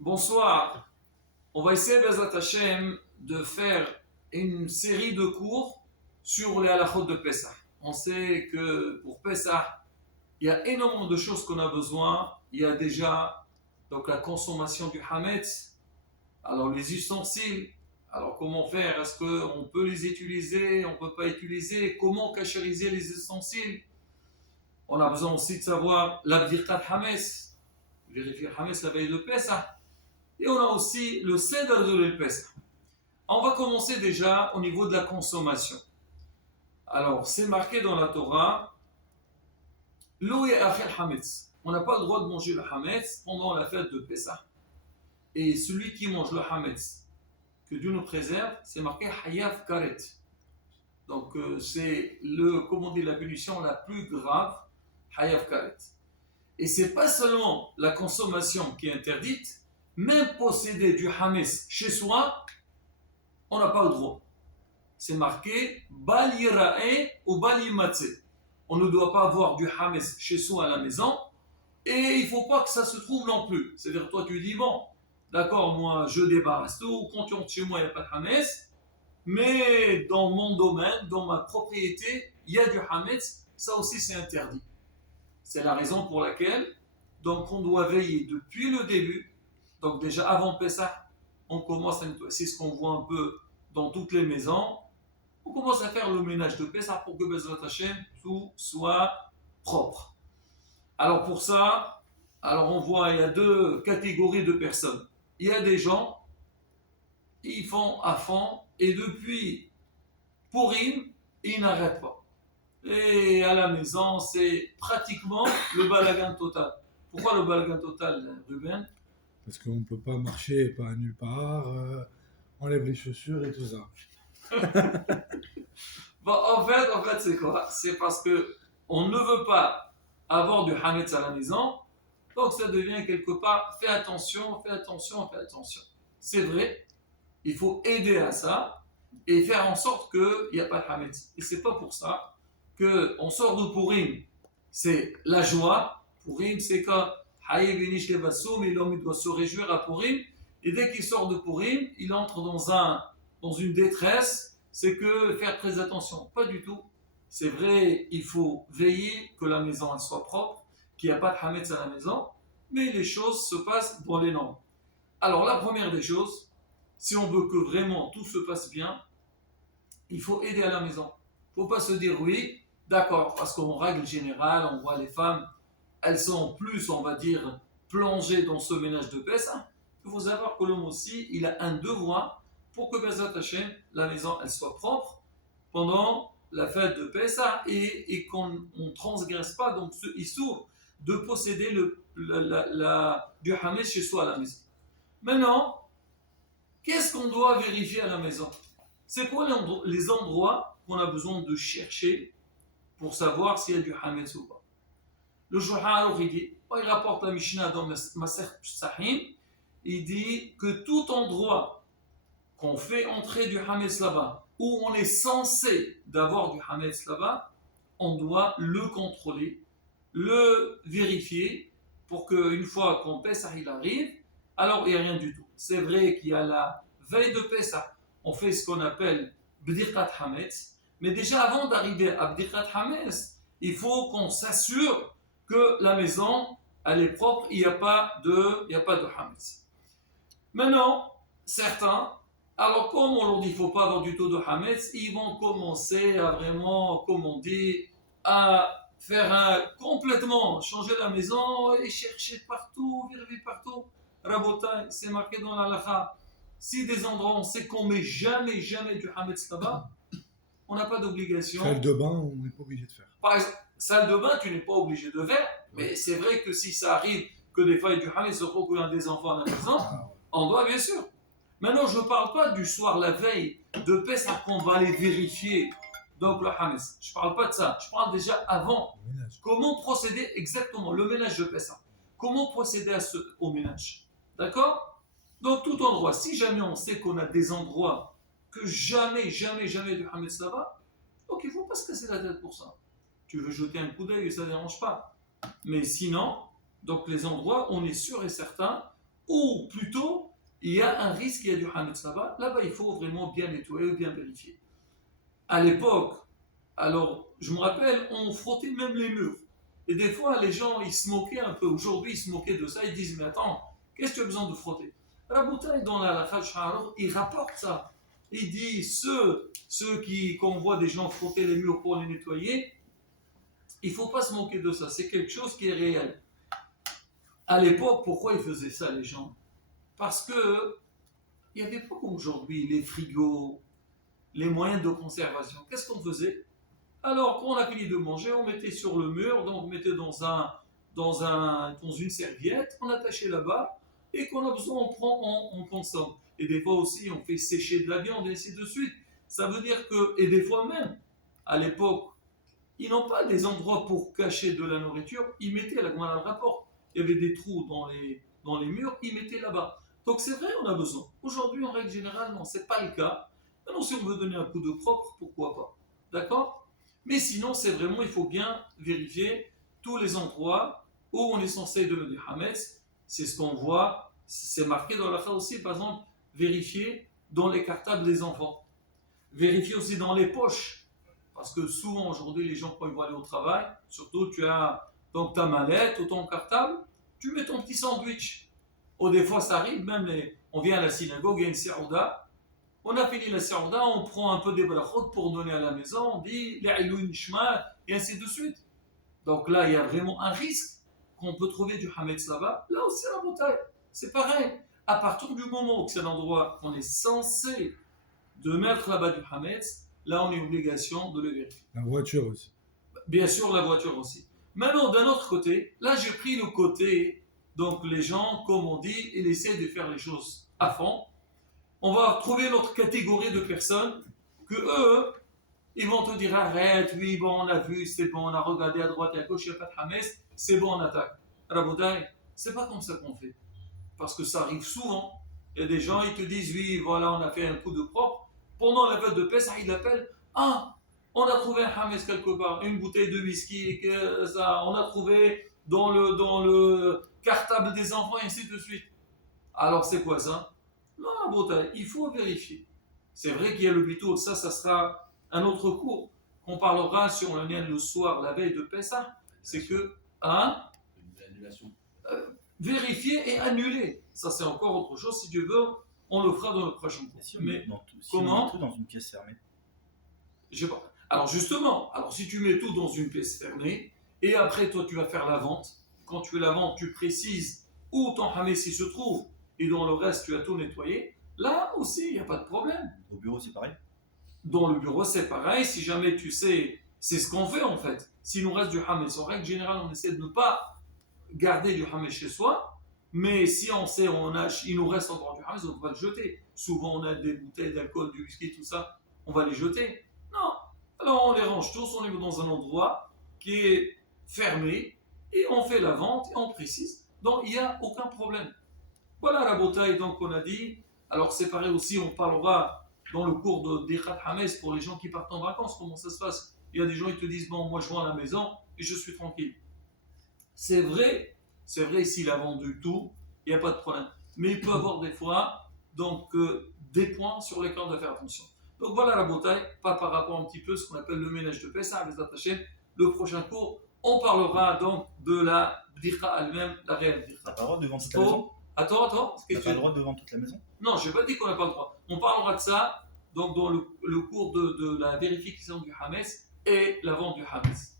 Bonsoir. On va essayer, Bezat Hashem, de faire une série de cours sur les halachot de Pessah. On sait que pour Pessah, il y a énormément de choses qu'on a besoin. Il y a déjà donc la consommation du hametz, alors les ustensiles. Alors comment faire? Est-ce qu'on peut les utiliser? On ne peut pas utiliser? Comment cachériser les ustensiles? On a besoin aussi de savoir la birkat hametz, vérifier hametz la veille de Pessah. Et on a aussi le Seder de l'El-Pessah. On va commencer déjà au niveau de la consommation. Alors, c'est marqué dans la Torah, Lo ye'achel hametz. On n'a pas le droit de manger le hametz pendant la fête de Pessah. Et celui qui mange le hametz, que Dieu nous préserve, c'est marqué Hayav Karet. Donc, c'est comment dire, la punition la plus grave, Hayav Karet. Et c'est pas seulement la consommation qui est interdite, même posséder du hametz chez soi, on n'a pas le droit. C'est marqué Bal yira'e ou Bal yimatze. On ne doit pas avoir du hametz chez soi à la maison et il ne faut pas que ça se trouve non plus. C'est-à-dire, toi, tu dis bon, d'accord, moi, je débarrasse tout, quand tu rentres chez moi, il n'y a pas de hametz, mais dans mon domaine, dans ma propriété, il y a du hametz, ça aussi, c'est interdit. C'est la raison pour laquelle, donc, on doit veiller depuis le début. Donc déjà avant Pessah, on commence à nettoyer. C'est ce qu'on voit un peu dans toutes les maisons. On commence à faire le ménage de Pessah pour que Bezrat Hashem, tout soit propre. Alors pour ça, on voit il y a deux catégories de personnes. Il y a des gens, ils font à fond et depuis Purim, ils n'arrêtent pas. Et à la maison, c'est pratiquement le balagan total. Pourquoi le balagan total, Ruben? Parce qu'on ne peut pas marcher pas nulle part, on lève les chaussures et tout ça. Bon, en fait, c'est quoi? C'est parce que on ne veut pas avoir du hametz à la maison, donc ça devient quelque part, fais attention, fais attention, fais attention. C'est vrai, il faut aider à ça et faire en sorte qu'il n'y a pas de hametz. Et c'est pas pour ça qu'on sort de Purim, c'est la joie. Purim, c'est quand Haye Benish Levassoum, et l'homme doit se réjouir à Purim, et dès qu'il sort de Purim, il entre dans une détresse. C'est que faire très attention, pas du tout. C'est vrai, il faut veiller que la maison elle soit propre, qu'il n'y a pas de hametz à la maison, mais les choses se passent dans les normes. Alors la première des choses, si on veut que vraiment tout se passe bien, il faut aider à la maison. Il ne faut pas se dire oui, d'accord, parce qu'en règle générale, on voit les femmes, elles sont plus, on va dire, plongées dans ce ménage de Pessah. Il faut savoir que l'homme aussi, il a un devoir pour que Bezat Hashem, la maison, elle soit propre pendant la fête de Pessah et qu'on ne transgresse pas donc ce issour de posséder du hametz chez soi à la maison. Maintenant, qu'est-ce qu'on doit vérifier à la maison? C'est quoi les endroits qu'on a besoin de chercher pour savoir s'il y a du hametz ou pas? Le Shulchan Aruch, il rapporte la Mishnah dans Masech Psahim, il dit que tout endroit qu'on fait entrer du hametz là-bas, où on est censé d'avoir du hametz là-bas, on doit le contrôler, le vérifier, pour qu'une fois qu'on Pessah il arrive, alors il n'y a rien du tout. C'est vrai qu'il y a la veille de Pessah, on fait ce qu'on appelle Bdirkat Hametz, mais déjà avant d'arriver à Bdirkat Hametz, il faut qu'on s'assure que la maison, elle est propre, il n'y a pas de hametz. Maintenant, certains, alors comme on leur dit qu'il ne faut pas avoir du tout de hametz, ils vont commencer à vraiment, comme on dit, à faire complètement changer la maison et chercher partout, vérifier partout. Rabotai, c'est marqué dans la halakha. Si des endroits on sait qu'on ne met jamais du hametz là-bas, on n'a pas d'obligation. Salle de bain, on n'est pas obligé de faire. Par exemple, salle de bain, tu n'es pas obligé de faire, mais c'est vrai que si ça arrive que des fois il y a du hametz, surtout qu'il y a des enfants à la maison, on doit bien sûr. Maintenant, je ne parle pas du soir, la veille de Pessah, qu'on va aller vérifier donc le hametz. Je ne parle pas de ça. Je parle déjà avant. Comment procéder exactement, le ménage de Pessah. Comment procéder au ménage. D'accord? Donc, tout endroit, si jamais on sait qu'on a des endroits que jamais du hametz là-bas, donc il ne faut pas se casser la tête pour ça. Tu veux jeter un coup d'œil et ça ne dérange pas. Mais sinon, donc les endroits, on est sûr et certain ou plutôt, il y a un risque, il y a du Hametz là-bas. Là-bas, il faut vraiment bien nettoyer, bien vérifier. À l'époque, alors, je me rappelle, on frottait même les murs. Et des fois, les gens, ils se moquaient un peu. Aujourd'hui, ils se moquaient de ça. Ils disent, mais attends, qu'est-ce que tu as besoin de frotter? Raboutai, dans la halakha, il rapporte ça. Il dit, qu'on voit des gens frotter les murs pour les nettoyer, il ne faut pas se moquer de ça. C'est quelque chose qui est réel. À l'époque, pourquoi ils faisaient ça, les gens? Parce que il n'y avait pas comme aujourd'hui les frigos, les moyens de conservation. Qu'est-ce qu'on faisait? Alors, quand on a fini de manger, on mettait sur le mur, donc on mettait dans une serviette, on attachait là-bas, et qu'on a besoin, on prend, on consomme. Et des fois aussi, on fait sécher de la viande, et ainsi de suite. Ça veut dire que, et des fois même, à l'époque, ils n'ont pas des endroits pour cacher de la nourriture, ils mettaient, la Gemara le rapport, il y avait des trous dans les murs, ils mettaient là-bas. Donc c'est vrai, on a besoin. Aujourd'hui, en règle générale, non, ce n'est pas le cas. Maintenant, si on veut donner un coup de propre, pourquoi pas? D'accord? Mais sinon, c'est vraiment, il faut bien vérifier tous les endroits où on est censé donner du Hametz. C'est ce qu'on voit, c'est marqué dans la fin aussi, par exemple, vérifier dans les cartables des enfants. Vérifier aussi dans les poches. Parce que souvent, aujourd'hui, les gens, quand ils vont aller au travail, surtout, tu as donc ta mallette ou ton cartable, tu mets ton petit sandwich. Ou des fois, ça arrive, même on vient à la synagogue, il y a une serouda. On a fini la serouda, on prend un peu des brachot pour donner à la maison, on dit l'ilou nishma, et ainsi de suite. Donc là, il y a vraiment un risque qu'on peut trouver du hametz là-bas. Là aussi, la bouteille, c'est pareil. À partir du moment où c'est l'endroit qu'on est censé de mettre là-bas du hametz, là, on est obligation de le vérifier. La voiture aussi. Bien sûr, la voiture aussi. Maintenant, d'un autre côté, là, j'ai pris le côté, donc les gens, comme on dit, ils essaient de faire les choses à fond. On va trouver notre catégorie de personnes que eux, ils vont te dire arrête, oui, bon, on a vu, c'est bon, on a regardé à droite et à gauche, il n'y a pas de Hametz, c'est bon, on attaque. Rabotai, c'est pas comme ça qu'on fait. Parce que ça arrive souvent. Il y a des gens, ils te disent oui, voilà, on a fait un coup de propre. Pendant la fête de Pessah, ils appellent ah, on a trouvé un Hametz quelque part, une bouteille de whisky, on a trouvé dans le cartable des enfants, et ainsi de suite. Alors, c'est quoi ça? Non, Bretagne, il faut vérifier. C'est vrai qu'il y a le bitour, ça sera un autre cours qu'on parlera sur le lien le soir, la veille de Pessah. C'est que, hein, l'annulation. Vérifier et annuler. Ça, c'est encore autre chose. Si Dieu veut, on le fera dans le prochain cours. Mais comment? On met tout dans une pièce fermée. Je sais pas. Alors justement, si tu mets tout dans une pièce fermée, et après toi tu vas faire la vente, quand tu fais la vente, tu précises où ton Hametz se trouve, et dans le reste tu as tout nettoyé, là aussi il n'y a pas de problème. Au bureau c'est pareil. Dans le bureau c'est pareil, si jamais tu sais, c'est ce qu'on fait en fait. S'il nous reste du Hametz, en règle générale on essaie de ne pas garder du Hametz chez soi, mais si on sait, il nous reste encore du Hametz, on va le jeter. Souvent on a des bouteilles d'alcool, du whisky, tout ça, on va les jeter. Non. Alors on les range tous, on les met dans un endroit qui est fermé et on fait la vente et on précise. Donc il n'y a aucun problème. Voilà la bouteille donc on a dit. Alors c'est pareil aussi, on parlera dans le cours de Dikhat Hametz pour les gens qui partent en vacances, comment ça se passe. Il y a des gens qui te disent bon moi je vends à la maison et je suis tranquille. C'est vrai s'il a vendu tout, il n'y a pas de problème. Mais il peut y avoir des fois donc des points sur lesquels on doit faire attention. Donc voilà la bouteille, pas par rapport un petit peu à ce qu'on appelle le ménage de Pessah, les attachés. Le prochain cours, on parlera donc de la bdikha elle-même, la réelle bdikha. T'as pas le droit de vendre toute la maison? Attends. T'as pas le droit de vendre toute la maison? Non, je n'ai pas dit qu'on n'a pas le droit. On parlera de ça donc dans le cours de la vérification du Hametz et la vente du Hametz.